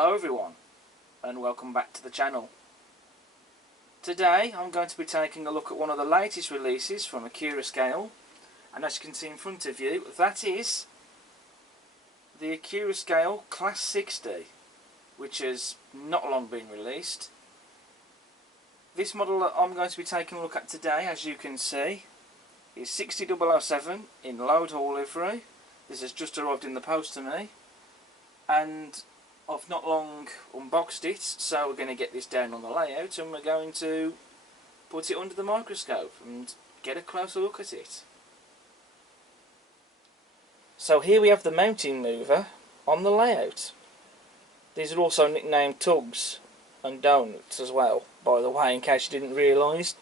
Hello everyone, and welcome back to the channel. Today I'm going to be taking a look at one of the latest releases from Accurascale, and as you can see in front of you, that is the Accurascale Class 60, which has not long been released. This model that I'm going to be taking a look at today, as you can see, is 60007 in LoadHaul livery. This has just arrived in the post to me, and I've not long unboxed it, so we're going to get this down on the layout and we're going to put it under the microscope and get a closer look at it. So here we have the mounting mover on the layout. These are also nicknamed tugs and donuts as well, by the way, in case you didn't realise.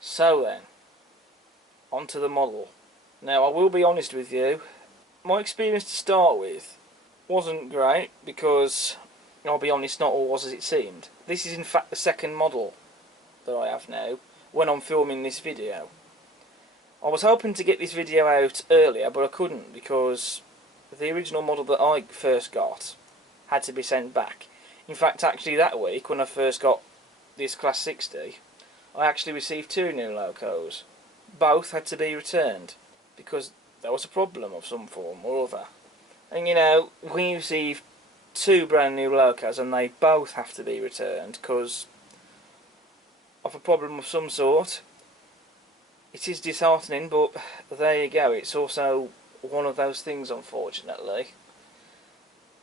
So then, onto the model. Now I will be honest with you, my experience to start with wasn't great because, I'll be honest, not all was as it seemed. This is in fact the second model that I have now when I'm filming this video. I was hoping to get this video out earlier, but I couldn't because the original model that I first got had to be sent back. In fact, actually that week when I first got this Class 60, I actually received two new locos. Both had to be returned because there was a problem of some form or other. And you know, when you receive two brand new locos and they both have to be returned because of a problem of some sort, it is disheartening, but there you go, it's also one of those things, unfortunately.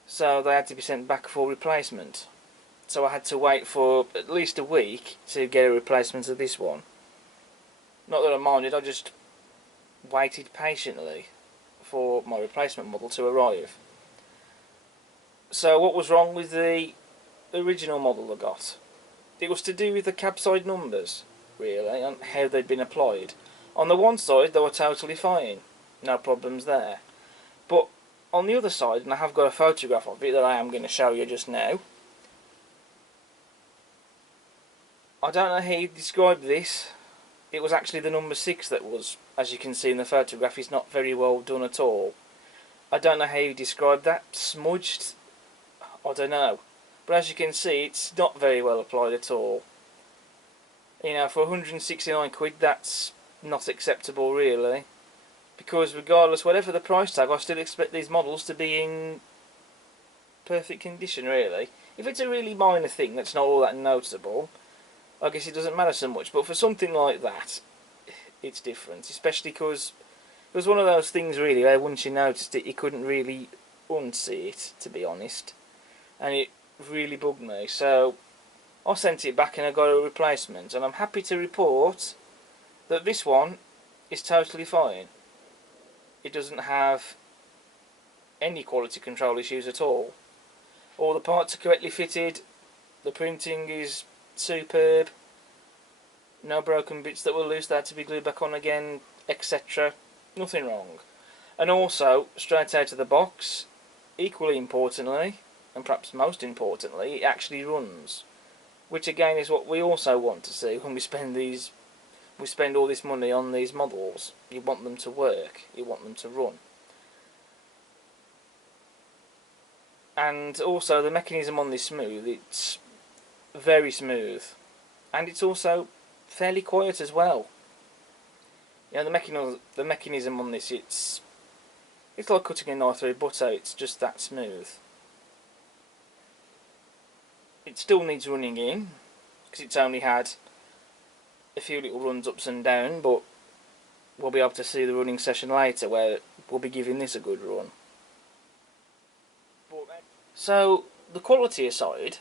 So they had to be sent back for replacement. So I had to wait for at least a week to get a replacement of this one. Not that I minded, I just waited patiently for my replacement model to arrive. So what was wrong with the original model I got? It was to do with the cab side numbers, really, and how they'd been applied. On the one side they were totally fine, no problems there. But on the other side, and I have got a photograph of it that I am going to show you just now. I don't know how you describe this. It was actually the number 6 that was, as you can see in the photograph, is not very well done at all. I don't know how you describe that. Smudged? I don't know. But as you can see, it's not very well applied at all. You know, for 169 quid, that's not acceptable really. Because regardless, whatever the price tag, I still expect these models to be in perfect condition really. If it's a really minor thing that's not all that noticeable, I guess it doesn't matter so much, but for something like that, it's different, especially because it was one of those things really where once you noticed it, you couldn't really unsee it, to be honest, and it really bugged me. So I sent it back and I got a replacement, and I'm happy to report that this one is totally fine. It doesn't have any quality control issues at all. All the parts are correctly fitted, the printing is superb, no broken bits that were loose that had to be glued back on again, etc. Nothing wrong. And also, straight out of the box, equally importantly, and perhaps most importantly, it actually runs. Which again is what we also want to see when we spend all this money on these models. You want them to work, you want them to run. And also the mechanism on this smooth, it's very smooth, and it's also fairly quiet as well. You know, the mechanism on this, it's like cutting a knife through butter. It's just that smooth. It still needs running in because it's only had a few little runs ups and down, but we'll be able to see the running session later where we'll be giving this a good run. So the quality aside,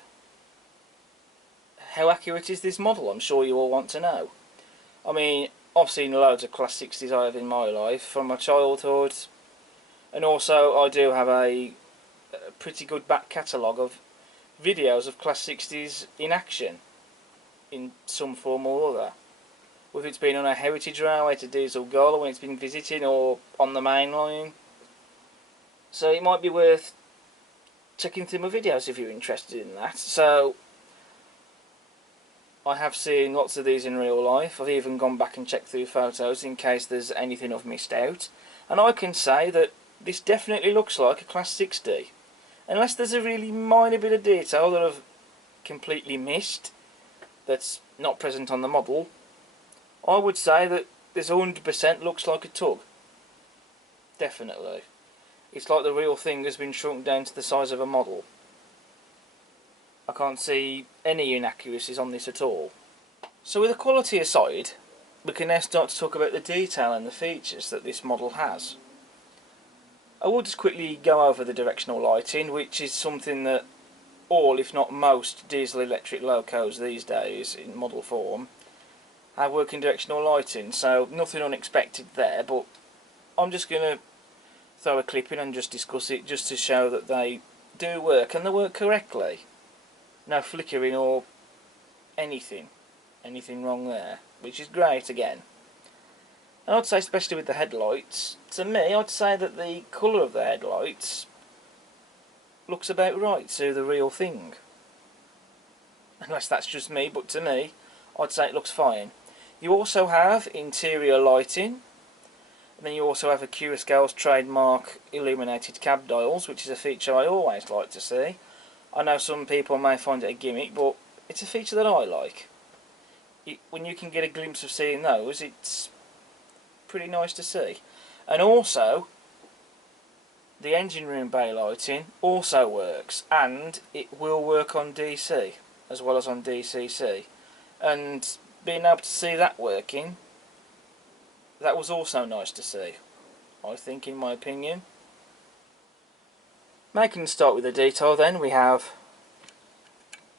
how accurate is this model? I'm sure you all want to know. I mean, I've seen loads of Class 60s I have in my life from my childhood, and also I do have a pretty good back catalogue of videos of Class 60s in action in some form or other. Whether it's been on a heritage railway to Diesel Gala when it's been visiting, or on the main line. So it might be worth checking through my videos if you're interested in that. So I have seen lots of these in real life. I've even gone back and checked through photos in case there's anything I've missed out. And I can say that this definitely looks like a Class 60. Unless there's a really minor bit of detail that I've completely missed that's not present on the model, I would say that this 100% looks like a tug. Definitely. It's like the real thing has been shrunk down to the size of a model. I can't see any inaccuracies on this at all. So with the quality aside, we can now start to talk about the detail and the features that this model has. I will just quickly go over the directional lighting, which is something that all, if not most, diesel electric locos these days in model form have working directional lighting, so nothing unexpected there, but I'm just going to throw a clip in and just discuss it just to show that they do work, and they work correctly. No flickering or anything wrong there, which is great again. And I'd say, especially with the headlights, to me I'd say that the colour of the headlights looks about right to the real thing. Unless that's just me, but to me I'd say it looks fine. You also have interior lighting, and then you also have Accurascale's trademark illuminated cab dials, which is a feature I always like to see. I know some people may find it a gimmick, but it's a feature that I like. When you can get a glimpse of seeing those, it's pretty nice to see. And also, the engine room bay lighting also works, and it will work on DC as well as on DCC. And being able to see that working, that was also nice to see, I think, in my opinion. Making a start with the detail then, we have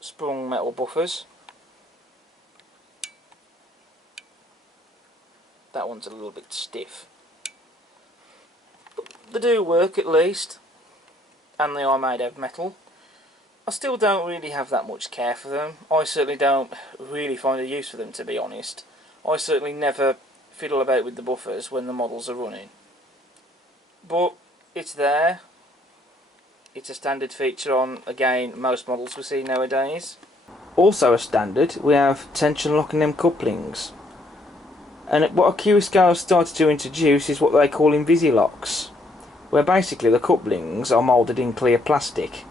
sprung metal buffers. That one's a little bit stiff. But they do work at least, and they are made of metal. I still don't really have that much care for them. I certainly don't really find a use for them, to be honest. I certainly never fiddle about with the buffers when the models are running. But it's there. It's a standard feature on, again, most models we see nowadays. Also a standard, we have tension locking them couplings. And what Accurascale has started to introduce is what they call Invisilocks, where basically the couplings are moulded in clear plastic.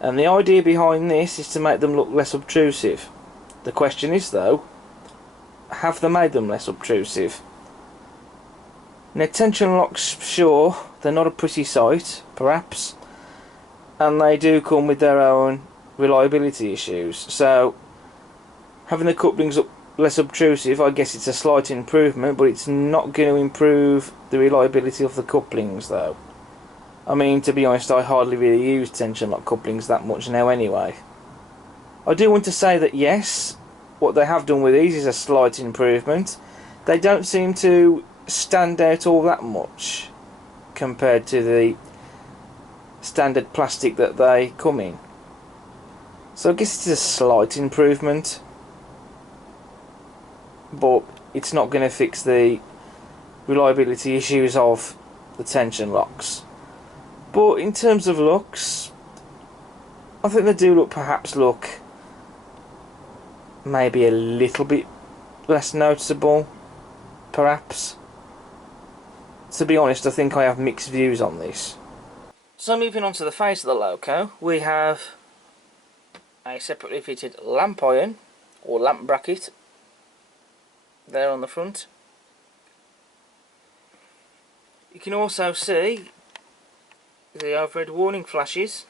And the idea behind this is to make them look less obtrusive. The question is though, have they made them less obtrusive? Now tension locks, sure, they're not a pretty sight, perhaps, and they do come with their own reliability issues. So having the couplings up less obtrusive, I guess it's a slight improvement, but it's not going to improve the reliability of the couplings though. I mean, to be honest, I hardly really use tension lock couplings that much now anyway. I do want to say that yes, what they have done with these is a slight improvement. They don't seem to stand out all that much compared to the standard plastic that they come in. So I guess it's a slight improvement, but it's not going to fix the reliability issues of the tension locks. But in terms of looks, I think they do perhaps look maybe a little bit less noticeable, perhaps. To be honest, I think I have mixed views on this. So moving on to the face of the loco, we have a separately fitted lamp iron, or lamp bracket, there on the front. You can also see the overhead warning flashes,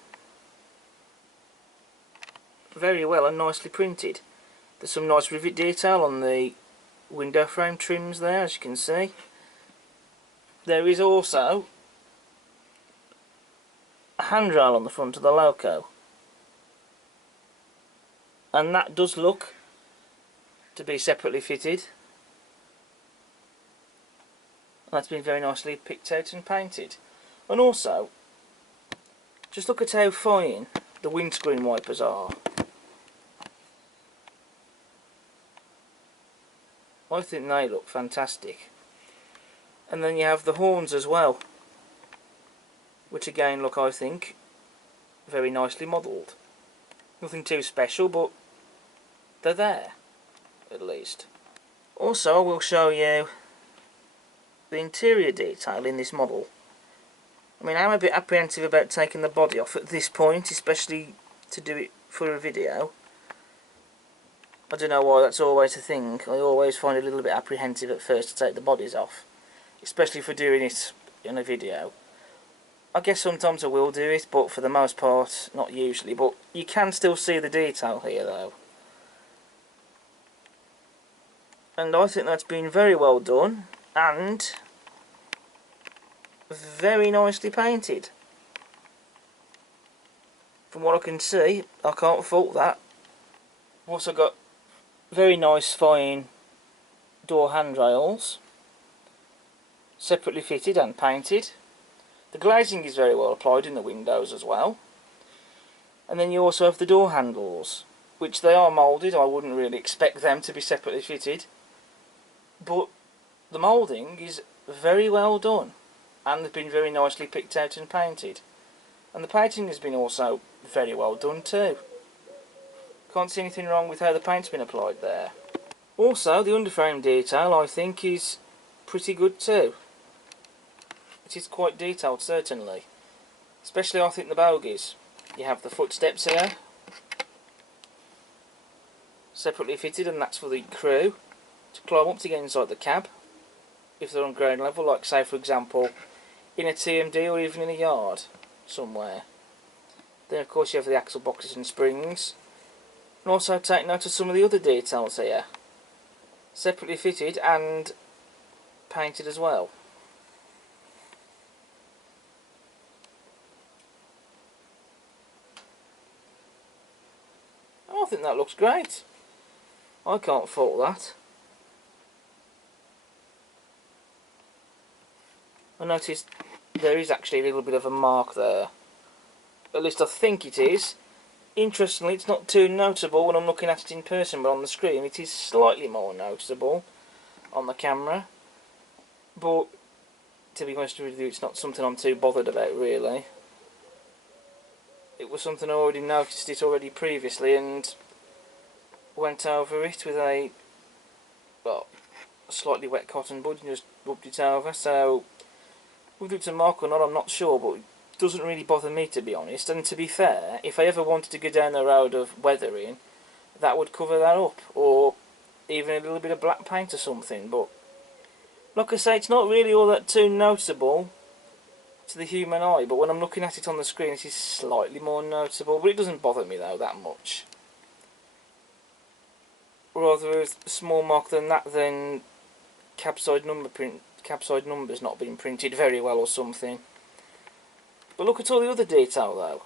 very well and nicely printed. There's some nice rivet detail on the window frame trims there, as you can see. There is also a handrail on the front of the loco, and that does look to be separately fitted. That's been very nicely picked out and painted. And also, just look at how fine the windscreen wipers are. I think they look fantastic. And then you have the horns as well, which again look, I think, very nicely modelled. Nothing too special, but they're there, at least. Also, I will show you the interior detail in this model. I mean, I'm a bit apprehensive about taking the body off at this point, especially to do it for a video. I don't know why that's always a thing. I always find it a little bit apprehensive at first to take the bodies off, especially for doing it in a video. I guess sometimes I will do it, but for the most part, not usually. But you can still see the detail here, though. And I think that's been very well done, and very nicely painted. From what I can see, I can't fault that. I've also got very nice fine door handrails, separately fitted and painted. The glazing is very well applied in the windows as well. And then you also have the door handles, which they are moulded. I wouldn't really expect them to be separately fitted, but the moulding is very well done, and they've been very nicely picked out and painted. And the painting has been also very well done too. Can't see anything wrong with how the paint's been applied there. Also, the underframe detail I think is pretty good too. It is quite detailed, certainly. Especially I think the bogies. You have the footsteps here, separately fitted, and that's for the crew to climb up to get inside the cab if they're on ground level, like say for example in a TMD or even in a yard somewhere. Then of course you have the axle boxes and springs, and also take note of some of the other details here, separately fitted and painted as well. I think that looks great. I can't fault that. I noticed there is actually a little bit of a mark there. At least I think it is. Interestingly, it's not too noticeable when I'm looking at it in person, but on the screen it is slightly more noticeable on the camera. But to be honest with you, it's not something I'm too bothered about really. It was something I already noticed it already previously and went over it with a slightly wet cotton bud and just rubbed it over. So whether it's a mark or not I'm not sure, but it doesn't really bother me to be honest. And to be fair, if I ever wanted to go down the road of weathering, that would cover that up, or even a little bit of black paint or something. But like I say, it's not really all that too noticeable to the human eye, but when I'm looking at it on the screen it is slightly more noticeable, but it doesn't bother me though that much. Rather a small mark than that than cabside numbers not being printed very well or something. But look at all the other detail though.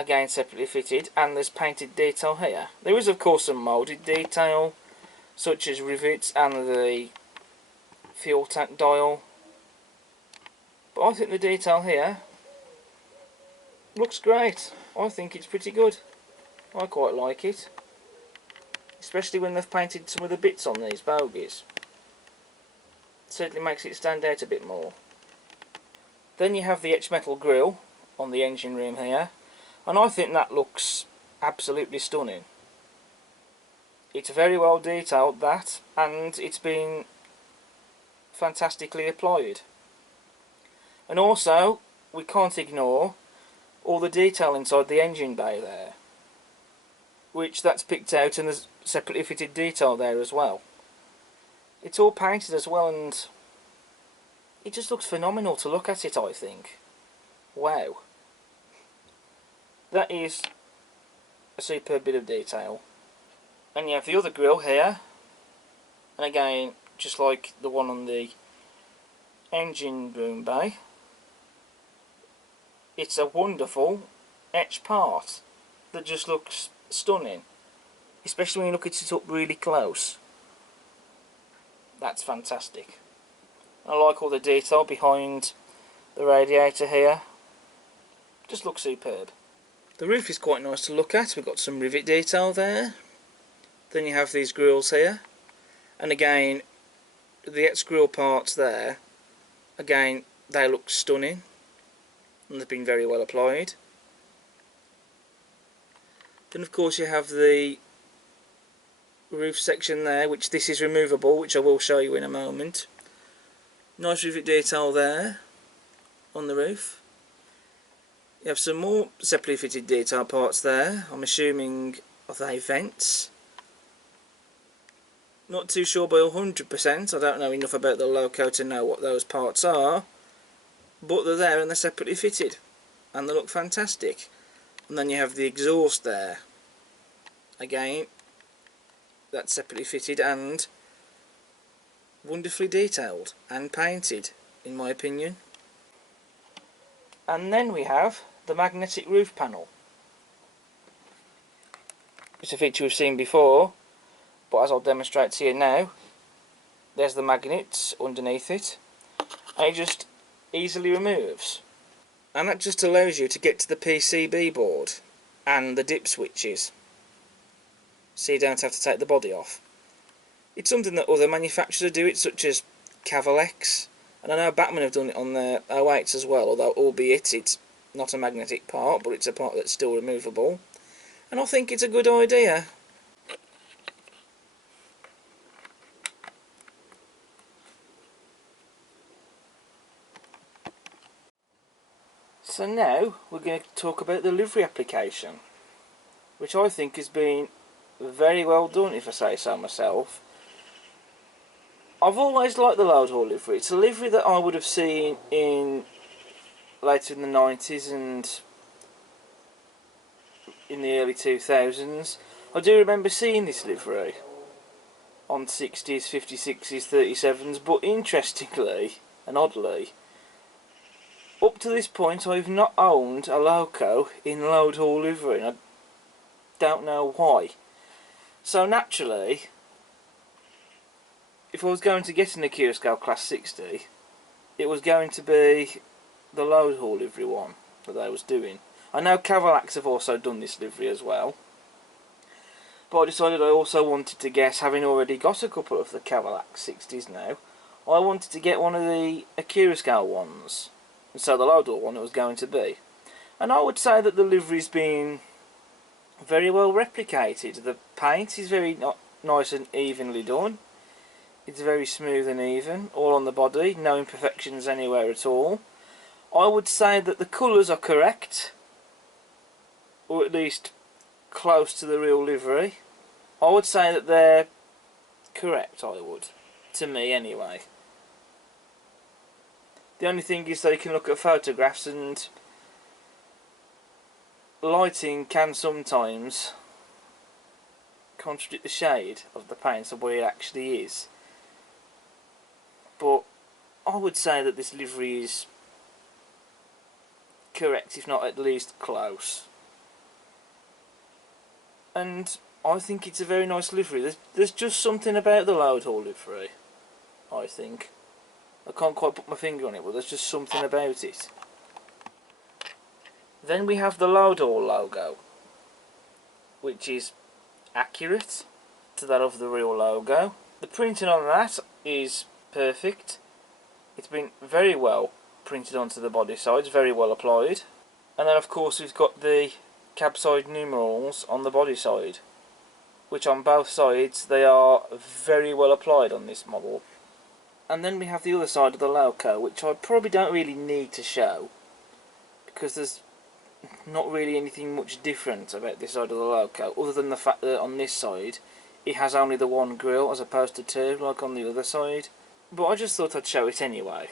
Again separately fitted, and there's painted detail here. There is of course some moulded detail, such as rivets and the fuel tank dial. But I think the detail here looks great. I think it's pretty good. I quite like it. Especially when they've painted some of the bits on these bogies. It certainly makes it stand out a bit more. Then you have the etched metal grille on the engine room here, and I think that looks absolutely stunning. It's very well detailed, that, and it's been fantastically applied. And also, we can't ignore all the detail inside the engine bay there, which that's picked out, and there's separately fitted detail there as well. It's all painted as well, and it just looks phenomenal to look at it, I think. Wow. That is a superb bit of detail. And you have the other grille here, and again, just like the one on the engine room bay, it's a wonderful etched part that just looks stunning, especially when you look at it up really close. That's fantastic. I like all the detail behind the radiator here. Just looks superb. The roof is quite nice to look at. We've got some rivet detail there. Then you have these grills here, and again the etched grille parts there, again they look stunning and they've been very well applied. Then of course you have the roof section there, which this is removable, which I will show you in a moment. Nice rivet detail there on the roof. You have some more separately fitted detail parts there. I'm assuming are they vents. Not too sure by 100%, I don't know enough about the loco to know what those parts are, but they're there and they're separately fitted and they look fantastic. And then you have the exhaust there. Again, that's separately fitted and wonderfully detailed and painted, in my opinion. And then we have the magnetic roof panel. It's a feature we've seen before, but as I'll demonstrate to you now, there's the magnets underneath it, and it just easily removes. And that just allows you to get to the PCB board and the dip switches, so you don't have to take the body off. It's something that other manufacturers do it, such as Accurascale, and I know Batman have done it on their 08s as well, although albeit it's not a magnetic part, but it's a part that's still removable, and I think it's a good idea. So now we're going to talk about the livery application, which I think has been very well done, if I say so myself. I've always liked the LoadHaul livery. It's a livery that I would have seen in later in the 90s and in the early 2000s. I do remember seeing this livery on 60s, 56s, 37s, but interestingly and oddly, up to this point I've not owned a loco in LoadHaul livery, and I don't know why. So naturally, if I was going to get an Accurascale Class 60, it was going to be the LoadHaul livery one that I was doing. I know Cavalax have also done this livery as well, but I decided I also wanted to get, having already got a couple of the Cavalax 60s now, I wanted to get one of the Accurascale ones, and so the LoadHaul one it was going to be. And I would say that the livery's been very well replicated. The paint is very nice and evenly done. It's very smooth and even, all on the body, no imperfections anywhere at all. I would say that the colours are correct, or at least close to the real livery. I would say that they're correct, I would, to me anyway. The only thing is that you can look at photographs and lighting can sometimes contradict the shade of the paint of where it actually is. But I would say that this livery is correct, if not at least close. And I think it's a very nice livery. There's just something about the LoadHaul livery, I think. I can't quite put my finger on it, but there's just something about it. Then we have the LoadHaul logo, which is accurate to that of the real logo. The printing on that is perfect. It's been very well printed onto the body sides, very well applied. And then of course we've got the cab side numerals on the body side, which on both sides they are very well applied on this model. And then we have the other side of the loco, which I probably don't really need to show, because there's not really anything much different about this side of the loco, other than the fact that on this side it has only the one grille as opposed to two like on the other side. But I just thought I'd show it anyway.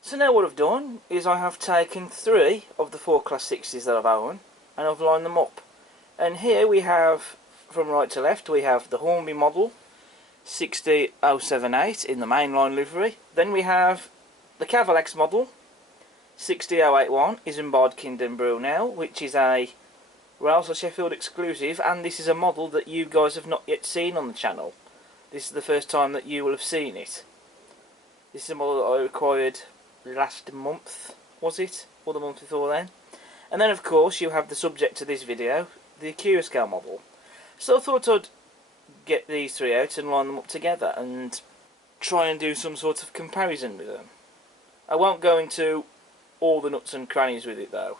So now what I've done is I have taken 3 of the 4 Class 60s that I've owned and I've lined them up. And here we have, from right to left, we have the Hornby model 60078 in the mainline livery. Then we have the Cavalax model 60081 is in Kingdom Brunel, which is a Rails of Sheffield exclusive, and this is a model that you guys have not yet seen on the channel. This is the first time that you will have seen it. This is a model that I acquired last month, was it? Or the month before then? And then of course you have the subject to this video, the Accurascale model. So I thought I'd get these 3 out and line them up together and try and do some sort of comparison with them. I won't go into all the nuts and crannies with it though.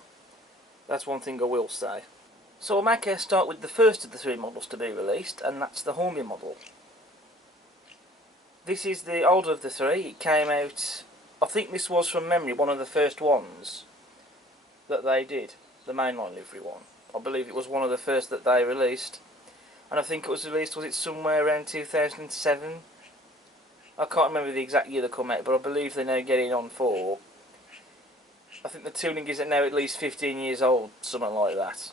That's one thing I will say. So I'll make a start with the first of the 3 models to be released, and that's the Hornby model. This is the older of the 3. It came out, I think this was from memory one of the first ones. that they did, the mainline livery one. I believe it was one of the first that they released, and I think it was released, was it somewhere around 2007? I can't remember the exact year they come out, but I believe they're now getting on for, I think the tooling is now at least 15 years old, something like that.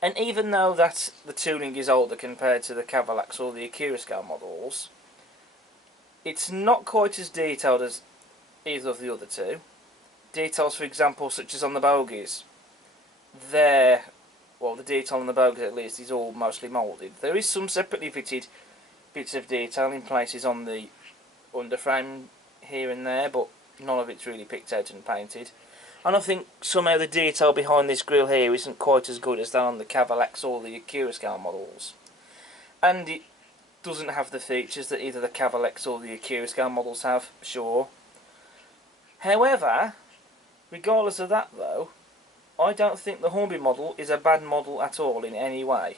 And even though that the tooling is older compared to the Cavalax or the Accurascale models, it's not quite as detailed as either of the other two. Details, for example, such as on the bogies, the detail on the bogies at least is all mostly moulded. There is some separately fitted bits of detail in places on the underframe here and there, but none of it's really picked out and painted. And I think somehow the detail behind this grille here isn't quite as good as that on the Cavalax or the Accurascale models. And it doesn't have the features that either the Cavalax or the Accurascale models have, sure. However, regardless of that though, I don't think the Hornby model is a bad model at all in any way.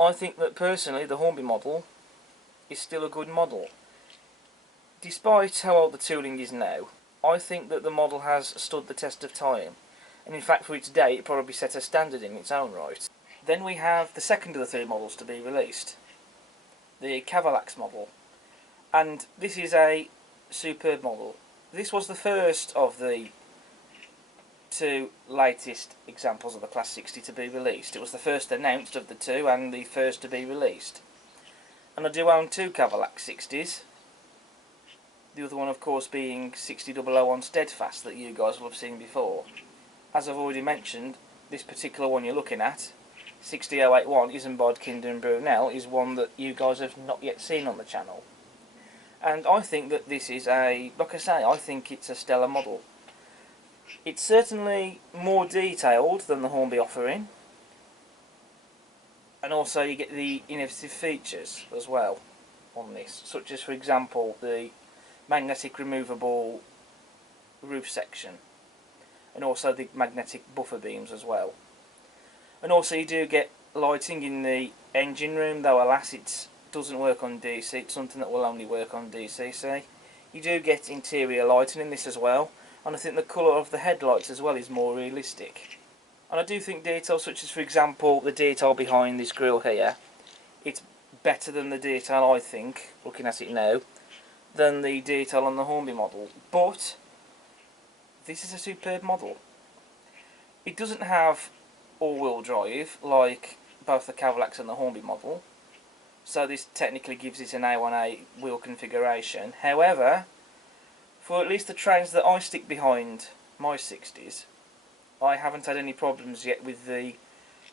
I think that personally the Hornby model is still a good model. Despite how old the tooling is now, I think that the model has stood the test of time, and in fact for its day it probably set a standard in its own right. Then we have the second of the three models to be released, the Cavalax model, and this is a superb model. This was the first of the two latest examples of the Class 60 to be released. It was the first announced of the two and the first to be released. And I do own two Cavalax 60s. The other one of course being 60001 Steadfast that you guys will have seen before. As I've already mentioned, this particular one you're looking at, 60081 Isambard Kinder Brunel, is one that you guys have not yet seen on the channel. And I think that this is like I say, I think it's a stellar model. It's certainly more detailed than the Hornby offering, and also you get the innovative features as well on this, such as for example the magnetic removable roof section, and also the magnetic buffer beams as well. And also you do get lighting in the engine room, though alas it doesn't work on DC, it's something that will only work on DCC. You do get interior lighting in this as well, and I think the colour of the headlights as well is more realistic. And I do think details such as for example the detail behind this grille here, it's better than the detail I think, looking at it now, than the detail on the Hornby model. But this is a superb model. It doesn't have all-wheel drive like both the Cavalax and the Hornby model, so this technically gives it an A1A wheel configuration. However, for at least the trains that I stick behind my 60s, I haven't had any problems yet with the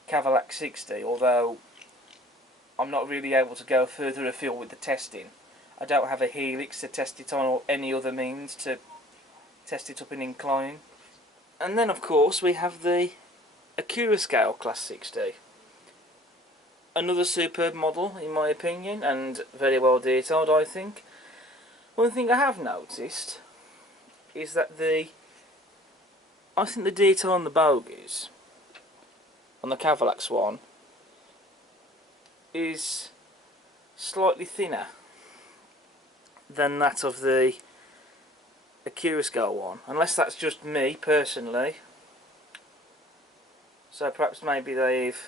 Cavalax 60, although I'm not really able to go further afield with the testing. I don't have a helix to test it on or any other means to test it up in incline. And then of course we have the Accurascale Class 60. Another superb model in my opinion, and very well detailed I think. One thing I have noticed is that I think the detail on the bogies, on the Cavalax one, is slightly thinner than that of the Accurascale one, unless that's just me personally. So perhaps maybe they've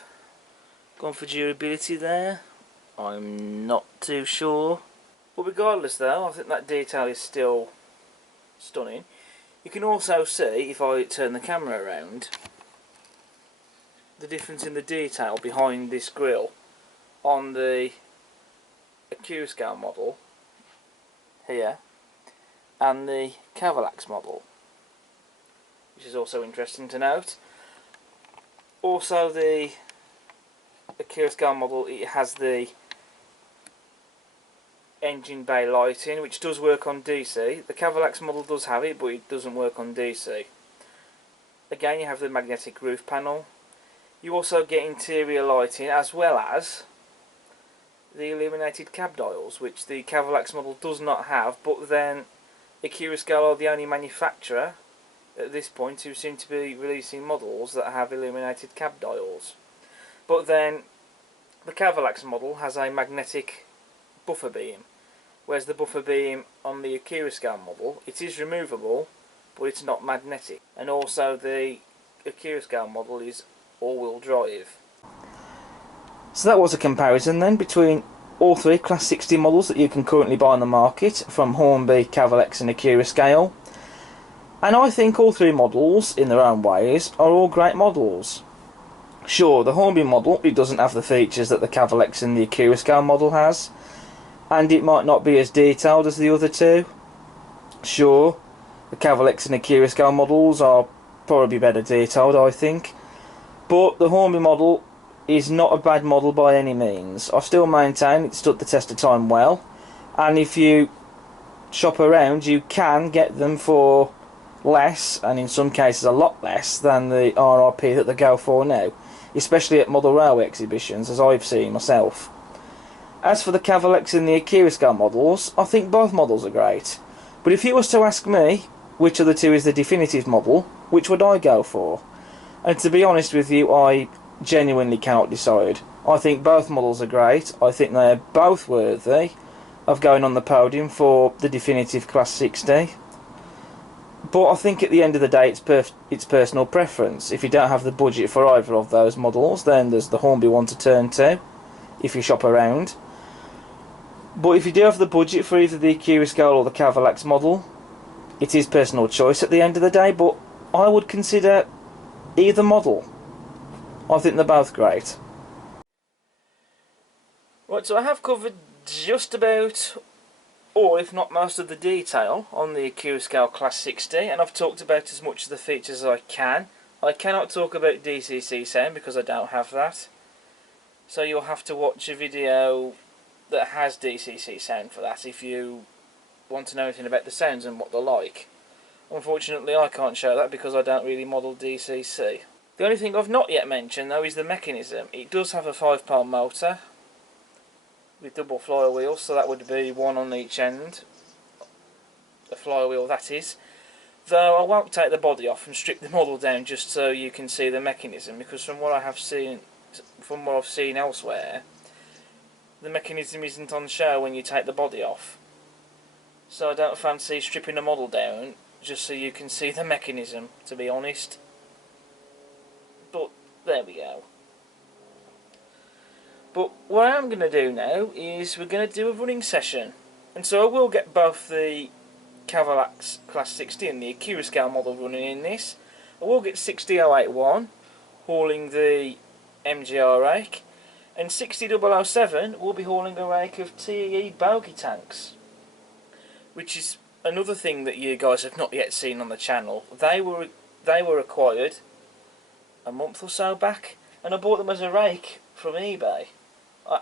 gone for durability there, I'm not too sure. But regardless though, I think that detail is still stunning. You can also see, if I turn the camera around, the difference in the detail behind this grille on the Accurascale model here and the Cavalax model, which is also interesting to note. Also the Accurascale model, it has the engine bay lighting, which does work on DC. The Cavalax model does have it, but it doesn't work on DC. Again, you have the magnetic roof panel. You also get interior lighting as well as the illuminated cab dials, which the Cavalax model does not have, but then Accurascale are the only manufacturer at this point who seem to be releasing models that have illuminated cab dials. But then the Cavalax model has a magnetic buffer beam, whereas the buffer beam on the Accurascale model, it is removable, but it's not magnetic. And also the Accurascale model is all-wheel drive. So that was a comparison then between all three Class 60 models that you can currently buy on the market from Hornby, Cavalex and Accurascale. And I think all three models, in their own ways, are all great models. Sure, the Hornby model, it doesn't have the features that the Cavalex and the Accurascale model has, and it might not be as detailed as the other two. Sure, the Cavalex and Accurascale models are probably better detailed, I think, but the Hornby model is not a bad model by any means. I still maintain it stood the test of time well, and if you shop around you can get them for less, and in some cases a lot less, than the RRP that they go for now, especially at model railway exhibitions, as I've seen myself. As for the Cavalex and the Accurascale models, I think both models are great, but if you was to ask me which of the two is the definitive model, which would I go for? And to be honest with you, I genuinely cannot decide. I think both models are great. I think they are both worthy of going on the podium for the definitive Class 60. But I think at the end of the day it's personal preference. If you don't have the budget for either of those models, then there's the Hornby one to turn to if you shop around. But if you do have the budget for either the Accurascale or the Cavalex model, it is personal choice at the end of the day, but I would consider either model. I think they're both great. Right, so I have covered just about, or if not most of the detail on the Accurascale Class 60, and I've talked about as much of the features as I can. I cannot talk about DCC sound because I don't have that, so you'll have to watch a video that has DCC sound for that if you want to know anything about the sounds and what they're like. Unfortunately I can't show that because I don't really model DCC. The only thing I've not yet mentioned though is the mechanism. It does have a 5-pole motor with double flywheels, so that would be one on each end. The flywheel, that is. Though I won't take the body off and strip the model down just so you can see the mechanism, because from what I've seen elsewhere, the mechanism isn't on show when you take the body off. So I don't fancy stripping the model down just so you can see the mechanism, to be honest. But there we go. But what I'm going to do now is we're going to do a running session. And so I will get both the Cavalex Class 60 and the Accurascale model running in this. I will get 60081 hauling the MGR rake, and 60007 will be hauling a rake of TEE bogie tanks, which is another thing that you guys have not yet seen on the channel. They were acquired a month or so back, and I bought them as a rake from eBay.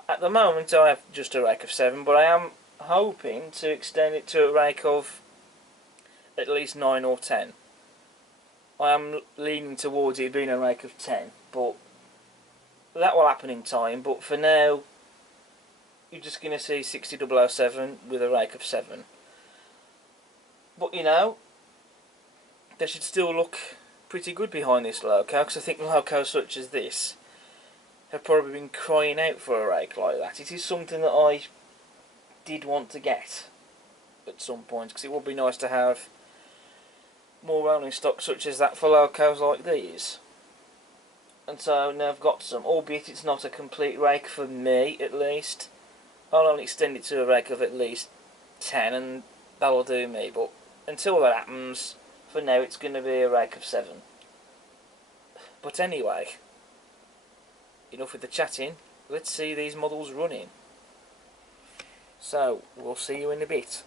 At the moment I have just a rake of 7, but I am hoping to extend it to a rake of at least 9 or 10. I am leaning towards it being a rake of 10, but that will happen in time. But for now, you're just going to see 60007 with a rake of 7. But you know, they should still look pretty good behind this loco, because I think locos such as this have probably been crying out for a rake like that. It is something that I did want to get at some point, because it would be nice to have more rolling stock such as that for locos like these. And so now I've got some, albeit it's not a complete rake for me at least. I'll only extend it to a rake of at least 10 and that'll do me, but until that happens, for now it's going to be a rake of 7. But anyway, enough with the chatting, let's see these models running. So, we'll see you in a bit.